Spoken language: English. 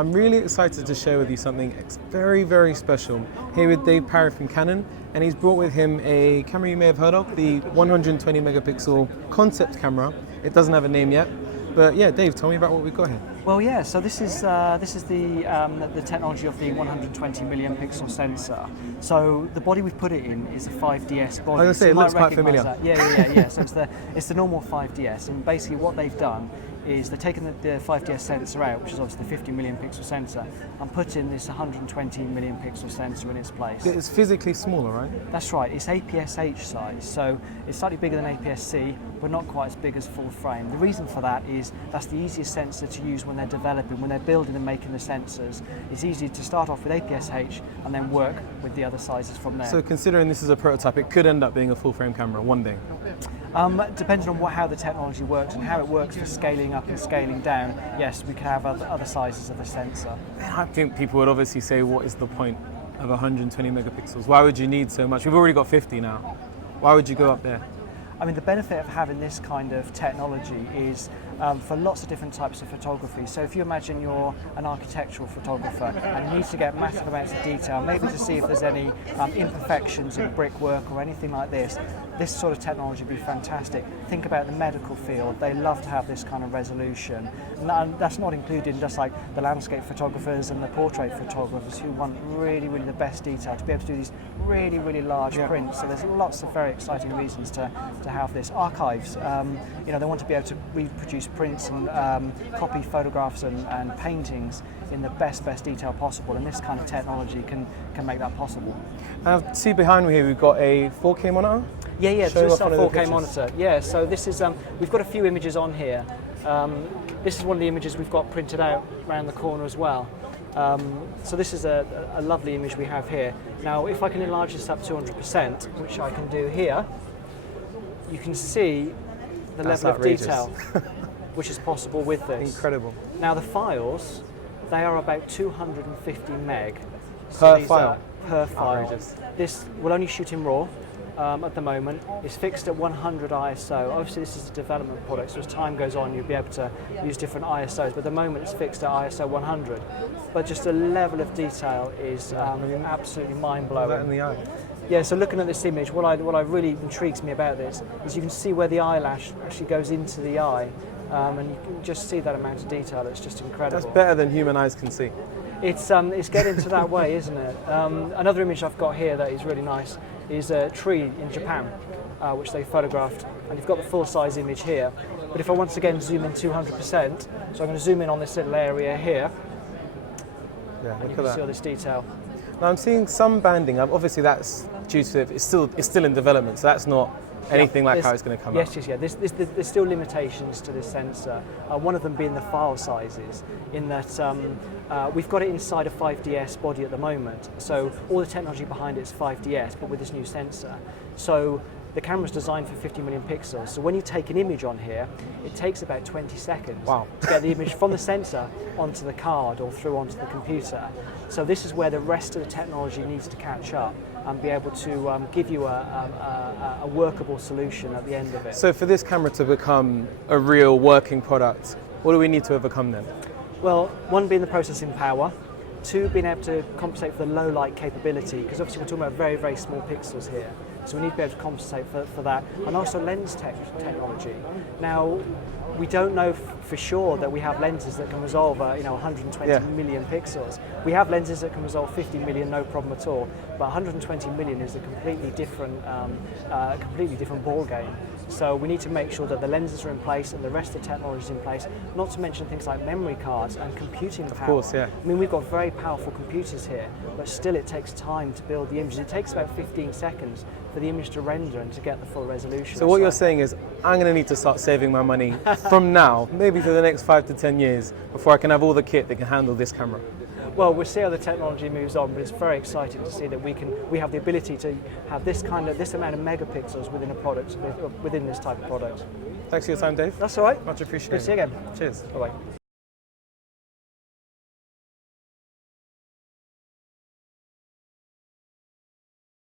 I'm really excited to share with you something very, very special. Here with Dave Parry from Canon, and he's brought with him a camera you may have heard of, the 120 megapixel concept camera. It doesn't have a name yet, but yeah, Dave, tell me about what we've got here. Well, yeah. So this is the technology of the 120 million pixel sensor. So the body we've put it in is a 5DS body. I was gonna say, so it looks quite familiar. that. Yeah. So it's the normal 5DS, and basically what they've done is they've taken the 5DS sensor out, which is obviously the 50 million pixel sensor, and put in this 120 million pixel sensor in its place. It's physically smaller, right? That's right, it's APS-H size, so it's slightly bigger than APS-C, but not quite as big as full frame. The reason for that is that's the easiest sensor to use when they're developing, when they're building and making the sensors. It's easy to start off with APS-H and then work with the other sizes from there. So considering this is a prototype, it could end up being a full frame camera one day. Depending on how the technology works and how it works for scaling up and scaling down, yes, we could have other sizes of the sensor. I think people would obviously say, what is the point of 120 megapixels? Why would you need so much? We've already got 50 now. Why would you go up there? I mean, the benefit of having this kind of technology is for lots of different types of photography. So if you imagine you're an architectural photographer and you need to get massive amounts of detail, maybe to see if there's any imperfections in brickwork or anything like this sort of technology would be fantastic. Think about the medical field. They love to have this kind of resolution. And that's not including just like the landscape photographers and the portrait photographers who want really, really the best detail to be able to do these really, really large prints. So there's lots of very exciting reasons to have this. Archives, they want to be able to reproduce prints and copy photographs and paintings in the best detail possible, and this kind of technology can make that possible. See behind me here, we've got a 4K monitor. Yeah. Show This is off our one of the 4K pictures. monitor. Yeah. So this is we've got a few images on here. This is one of the images we've got printed out around the corner as well. So this is a lovely image we have here. Now, if I can enlarge this up 200%, which I can do here, you can see the That's level outrageous. of detail which is possible with this. Incredible. Now the files, they are about 250 meg. Per these file? are per file. Outrageous. This will only shoot in RAW at the moment. It's fixed at 100 ISO. Obviously this is a development product, so as time goes on you'll be able to use different ISOs, but at the moment it's fixed at ISO 100. But just the level of detail is absolutely mind-blowing. That in the eye. Yeah, so looking at this image, what really intrigues me about this is you can see where the eyelash actually goes into the eye, and you can just see that amount of detail. It's just incredible. That's better than human eyes can see. It's getting to that way, isn't it? Another image I've got here that is really nice is a tree in Japan, which they photographed, and you've got the full-size image here. But if I once again zoom in 200%, so I'm going to zoom in on this little area here, Yeah, and look you at can that. see all this detail. Now I'm seeing some banding. Obviously, that's due to it's still in development, so that's not anything like how it's going to come out. Yes. There's still limitations to this sensor. One of them being the file sizes, in that we've got it inside a 5DS body at the moment. So all the technology behind it is 5DS, but with this new sensor. So the camera's designed for 50 million pixels. So when you take an image on here, it takes about 20 seconds Wow. to get the image from the sensor onto the card or through onto the computer. So this is where the rest of the technology needs to catch up and be able to give you a workable solution at the end of it. So for this camera to become a real working product, what do we need to overcome then? Well, one being the processing power, two being able to compensate for the low light capability, because obviously we're talking about very, very small pixels here. So we need to be able to compensate for that, and also lens technology. Now, we don't know for sure that we have lenses that can resolve 120 million pixels. We have lenses that can resolve 50 million, no problem at all. But 120 million is a completely different ball game. So we need to make sure that the lenses are in place and the rest of the technology is in place. Not to mention things like memory cards and computing power. Of course, yeah. I mean, we've got very powerful computers here, but still it takes time to build the images. It takes about 15 seconds for the image to render and to get the full resolution. So what you're saying is, I'm going to need to start saving my money from now, maybe for the next 5 to 10 years, before I can have all the kit that can handle this camera. Well, we'll see how the technology moves on, but it's very exciting to see that we have the ability to have this amount of megapixels within a product, within this type of product. Thanks for your time, Dave. That's all right. Much appreciated. Good to see you again. Cheers. Bye-bye.